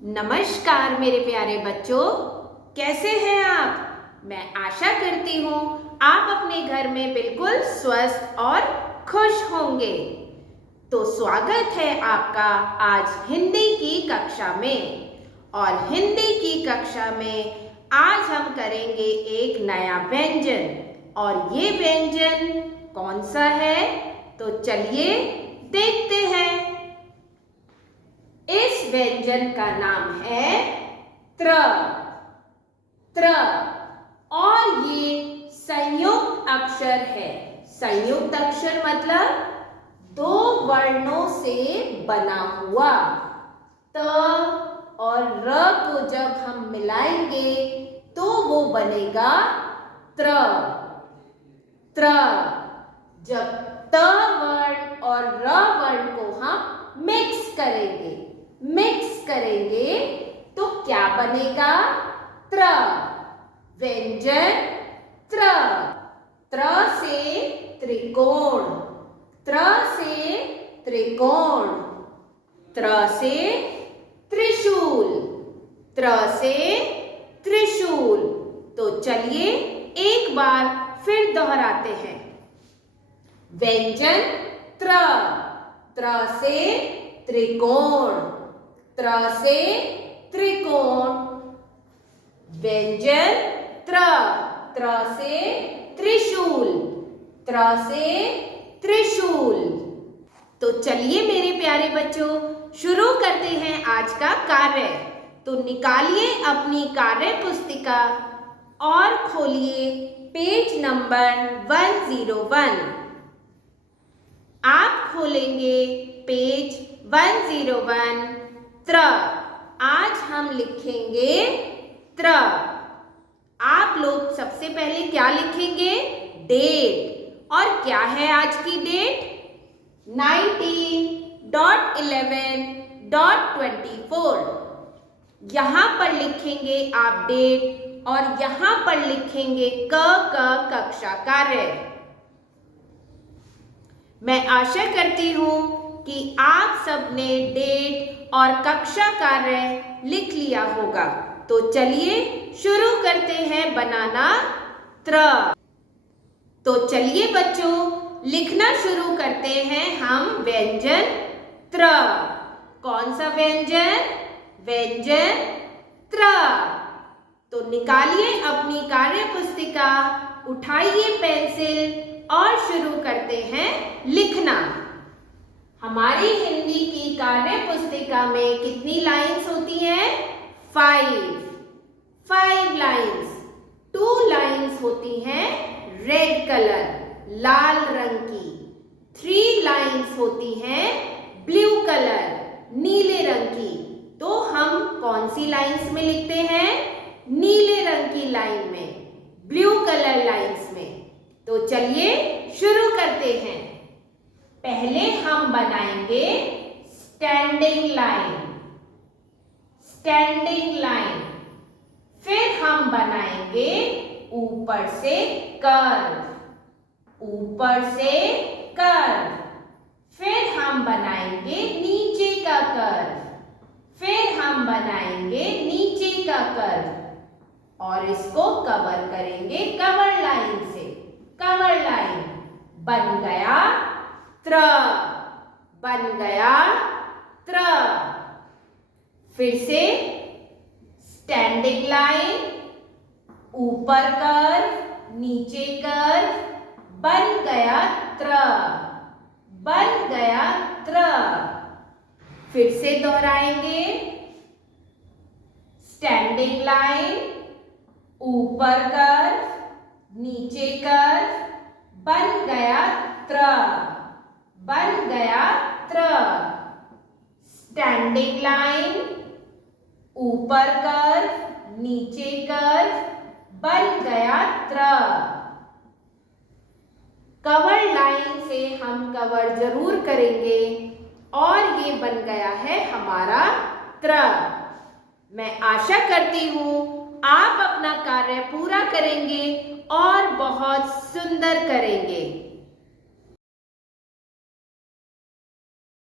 नमस्कार मेरे प्यारे बच्चों, कैसे हैं आप। मैं आशा करती हूँ आप अपने घर में बिल्कुल स्वस्थ और खुश होंगे। तो स्वागत है आपका आज हिंदी की कक्षा में। और हिंदी की कक्षा में आज हम करेंगे एक नया व्यंजन। और ये व्यंजन कौन सा है, तो चलिए देखते हैं। इस व्यंजन का नाम है त्र। त्र और ये संयुक्त अक्षर है। संयुक्त अक्षर मतलब दो वर्णों से बना हुआ। त और र को जब हम मिलाएंगे तो वो बनेगा त्र। त्र। जब त वर्ण और र वर्ण को हम मिक्स करेंगे तो क्या बनेगा? त्र। व्यंजन त्र। त्र से त्रिकोण। त्र से त्रिकोण। त्र से त्रिशूल। त्र से त्रिशूल। तो चलिए एक बार फिर दोहराते हैं। व्यंजन त्र। त्र से त्रिकोण। त्र से त्रिकोण। व्यंजन त्र। त्र से त्रिशूल। त्र से त्रिशूल। तो चलिए मेरे प्यारे बच्चों, शुरू करते हैं आज का कार्य। तो निकालिए अपनी कार्य पुस्तिका और खोलिए पेज नंबर 101। आप खोलेंगे पेज 101। त्र। आज हम लिखेंगे त्र। आप लोग सबसे पहले क्या लिखेंगे? डेट। और क्या है आज की डेट? 19.11.24। यहाँ पर लिखेंगे आप डेट और यहाँ पर लिखेंगे क कक्षा कार्य। मैं आशा करती हूँ कि आप सबने डेट और कक्षा कार्य लिख लिया होगा। तो चलिए शुरू करते हैं बनाना त्र। तो चलिए बच्चों, लिखना शुरू करते हैं हम व्यंजन त्र। कौन सा व्यंजन? व्यंजन त्र। तो निकालिए अपनी कार्य पुस्तिका, उठाइए पेंसिल और शुरू करते हैं लिखना। हमारी हिंदी की कार्य पुस्तिका में कितनी लाइंस होती हैं? 5 लाइंस। 2 लाइंस होती हैं रेड कलर लाल रंग की। 3 लाइंस होती हैं ब्लू कलर नीले रंग की। तो हम कौन सी लाइंस में लिखते हैं? नीले रंग की लाइन में, ब्लू कलर लाइंस में। तो चलिए शुरू करते हैं। पहले हम बनाएंगे स्टैंडिंग लाइन। Standing line. फिर हम बनाएंगे ऊपर से कर्व। ऊपर से कर्व। फिर हम बनाएंगे नीचे का कर्व। फिर हम बनाएंगे नीचे का कर्व और इसको कवर करेंगे कवर लाइन से। Cover line. बन गया त्र। बन गया त्र। फिर से स्टैंडिंग लाइन, ऊपर कर्व नीचे कर्व, बन गया त्र। बन गया त्र। फिर से दोहराएंगे। स्टैंडिंग लाइन, ऊपर कर्व नीचे कर्व, बन गया त्र। बन गया त्र। स्टैंडिंग लाइन, ऊपर कर्व नीचे कर्व, बन गया त्र। कवर लाइन से हम कवर जरूर करेंगे और ये बन गया है हमारा त्र। मैं आशा करती हूँ आप अपना कार्य पूरा करेंगे और बहुत सुंदर करेंगे।